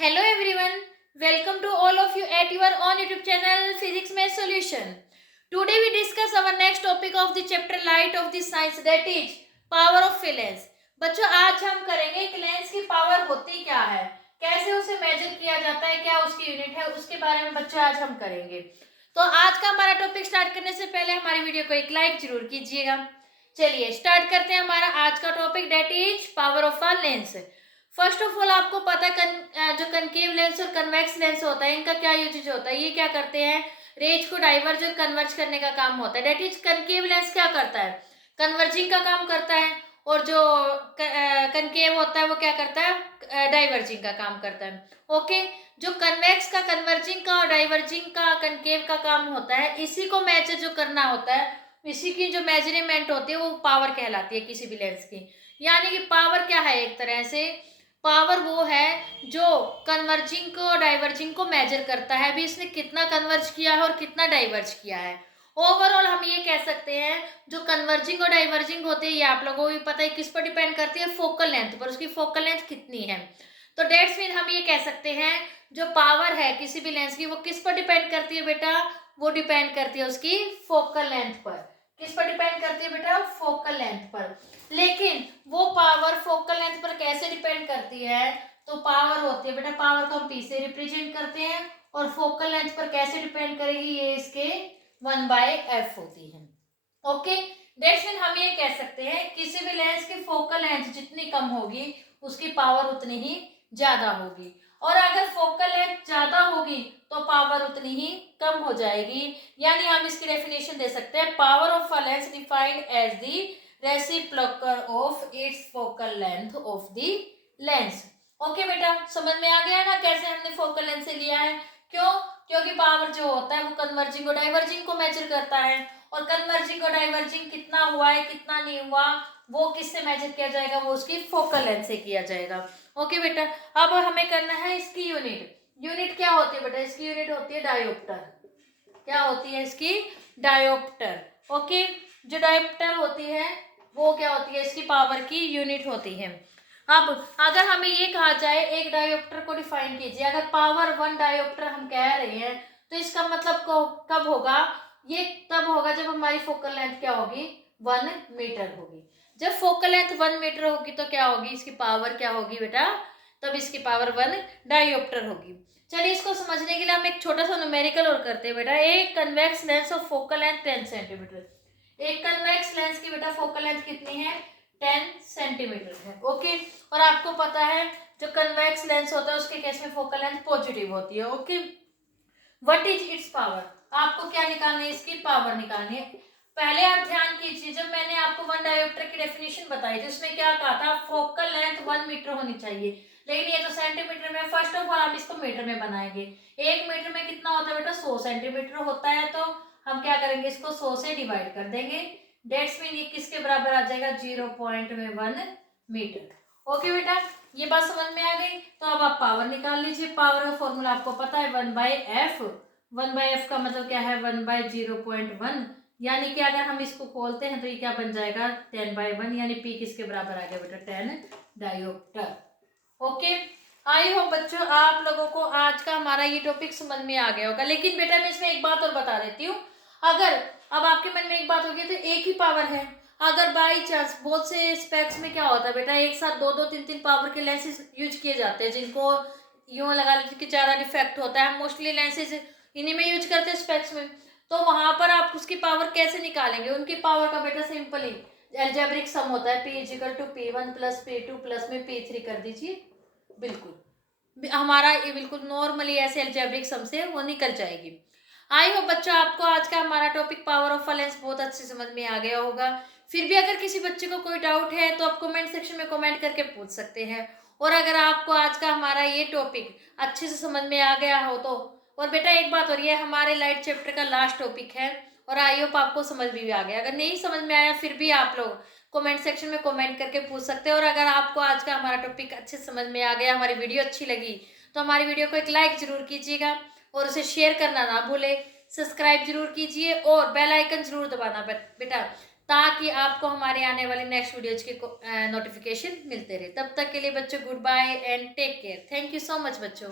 Hello everyone, welcome to all of you at your own YouTube channel Physics Math Solution. Today we discuss our next topic of the chapter Light of the Science, that is power of a lens. बच्चों आज हम करेंगे कि lens की power होती क्या है, कैसे उसे मेजर किया जाता है, क्या उसकी यूनिट है, उसके बारे में बच्चों आज हम करेंगे। तो आज का हमारा टॉपिक स्टार्ट करने से पहले हमारी वीडियो को एक लाइक जरूर कीजिएगा। चलिए स्टार्ट करते हैं हमारा आज का topic, that is power of a lens. First of all आपको पता है जो कनकेव लेंस और कन्वेक्स लेंस होता है इनका क्या यूजेज होता है। ये क्या करते हैं, रेज को डाइवर्ज और कन्वर्ज करने का काम होता है। डेट इज कनकेव लेंस क्या करता है, कन्वर्जिंग का काम करता है, और जो कनकेव होता है वो क्या करता है, डाइवर्जिंग का काम करता है। ओके, जो कन्वेक्स का कन्वर्जिंग का और डाइवर्जिंग का कनकेव का काम होता है, इसी को मेजर जो करना होता है, इसी की जो मेजरमेंट होती है वो पावर कहलाती है किसी भी लेंस की। यानी कि पावर क्या है, एक तरह से पावर वो है जो कन्वर्जिंग को और डाइवर्जिंग को मेजर करता है, अभी इसने कितना कन्वर्ज किया है और कितना डाइवर्ज किया है। ओवरऑल हम ये कह सकते हैं जो कन्वर्जिंग और डाइवर्जिंग होते हैं, ये आप लोगों को भी पता है किस पर डिपेंड करती है, फोकल लेंथ पर, उसकी फोकल लेंथ कितनी है। तो डेट्स मीन हम ये कह सकते हैं जो पावर है किसी भी लेंस की वो किस पर डिपेंड करती है बेटा, वो डिपेंड करती है उसकी फोकल लेंथ पर। किस पर डिपेंड करती है बेटा, फोकल लेंथ पर। लेकिन वो पावर फोकल लेंथ पर कैसे डिपेंड करती है, तो पावर होती है बेटा, पावर को हम पी से रिप्रेजेंट करते हैं, और फोकल लेंथ पर कैसे डिपेंड करेगी, ये इसके 1/f होती है। ओके, दैट्स मीन हम ये कह सकते हैं किसी भी लेंस की फोकल लेंथ जितनी कम होगी उसकी पावर उतनी ही ज्यादा होगी, और अगर फोकल लेंथ ज्यादा होगी तो पावर उतनी ही कम हो जाएगी। यानी हम इसकी डेफिनेशन दे सकते हैं, power of a lens defined as the reciprocal of its focal length of the lens. Okay बेटा, समझ में आ गया ना कैसे हमने फोकल लेंथ से लिया है। क्यों, क्योंकि पावर जो होता है वो कन्वर्जिंग और डाइवर्जिंग को मेजर करता है, और कन्वर्जिंग और डाइवर्जिंग कितना हुआ है कितना नहीं हुआ वो किससे मेजर किया जाएगा, वो उसकी फोकल लेंथ से किया जाएगा। ओके बेटा, अब हमें करना है इसकी यूनिट। यूनिट क्या होती है बेटा, इसकी यूनिट होती है डायोप्टर। क्या होती है इसकी, डायोप्टर। ओके, जो डायोप्टर होती है वो क्या होती है, इसकी पावर की यूनिट होती है। अब अगर हमें ये कहा जाए एक डायोप्टर को डिफाइन कीजिए, अगर पावर 1 डायोप्टर हम कह रहे हैं तो इसका मतलब कब होगा, ये तब होगा जब हमारी फोकल लेंथ क्या होगी, 1 मीटर होगी। जब फोकल लेंथ 1 मीटर होगी तो क्या होगी, इसकी पावर क्या होगी बेटा, तब इसकी पावर 1 डायोप्टर होगी। चलिए इसको समझने के लिए हम एक छोटा सा न्यूमेरिकल और करते हैं बेटा। एक convex lens of focal length 10 centimetre, एक कन्वेक्स लेंस की बेटा फोकल लेंथ कितनी है, 10 सेंटीमीटर है। ओके, और आपको पता है जो कन्वेक्स लेंस होता है उसके केस में फोकल लेंथ पॉजिटिव होती है। Okay, what is it's power, आपको क्या निकालनी है, इसकी पावर निकालनी है। पहले आप ध्यान कीजिए, जब मैंने आपको 1 डायोप्टर की डेफिनेशन बताई थी उसमें क्या कहा था, फोकल लेंथ 1 मीटर होनी चाहिए, लेकिन ये तो सेंटीमीटर में। फर्स्ट ऑफ ऑल आप इसको मीटर में बनाएंगे, 1 मीटर में कितना होता है बेटा, 100 सेंटीमीटर होता है, तो हम क्या करेंगे, इसको 100 से डिवाइड कर देंगे। डेट्स मीन ये किसके बराबर आ जाएगा, 0.1 मीटर। ओके बेटा, ये बात समझ में आ गई। तो अब आप पावर निकाल लीजिए। पावर का फॉर्मूला आपको पता है 1/f। 1/f का मतलब क्या है, 1/0.1, यानी कि अगर हम इसको खोलते हैं तो ये क्या बन जाएगा, 10/1, यानी P किसके बराबर आ गया बेटा, 10 डायोप्टर। ओके, आई होप बच्चों आप लोगों को आज का हमारा ये टॉपिक समझ में आ गया होगा। लेकिन बेटा मैं इसमें एक बात और बता देती हूँ, अगर अब आपके मन में एक बात होगी तो एक ही पावर है, अगर बाई चांस बहुत से स्पेक्स में क्या होता है बेटा, एक साथ 2-2, 3-3 पावर के लेंसेज यूज किए जाते हैं, जिनको यूं लगा लीजिए कि ज़्यादा डिफेक्ट होता है, मोस्टली लेंसेज इन्हीं में यूज करते हैं स्पेक्स में। तो वहां पर आप उसकी पावर कैसे निकालेंगे, उनकी पावर का बेटा सिंपल ही एल्जेब्रिक सम होता है, P=P1 + P2 प्लस में P3 कर दीजिए, बिल्कुल हमारा ये बिल्कुल नॉर्मली ऐसे एल्जेब्रिक सम से वो निकल जाएगी। आई होप बच्चों आपको आज का हमारा topic power of a lens बहुत अच्छे समझ में आ गया होगा। फिर भी अगर किसी बच्चे को कोई डाउट है तो आप कमेंट सेक्शन में कमेंट करके पूछ सकते हैं। और अगर आपको आज का हमारा ये टॉपिक अच्छे से समझ में आ गया हो तो, और बेटा एक बात और, ये हमारे लाइट चैप्टर का लास्ट टॉपिक है, और आई होप आपको समझ भी आ गया। अगर नहीं समझ में आया फिर भी आप लोग कमेंट सेक्शन में कमेंट करके पूछ सकते हैं। और अगर आपको आज का हमारा टॉपिक अच्छे से समझ में आ गया, हमारी वीडियो अच्छी लगी, तो हमारी वीडियो को एक लाइक जरूर कीजिएगा, और उसे शेयर करना ना भूले, सब्सक्राइब जरूर कीजिए, और बेल आइकन जरूर दबाना बेटा, ताकि आपको हमारे आने वाले नेक्स्ट वीडियोज के नोटिफिकेशन मिलते रहे। तब तक के लिए बच्चों good bye and take care. Thank you so much बच्चों।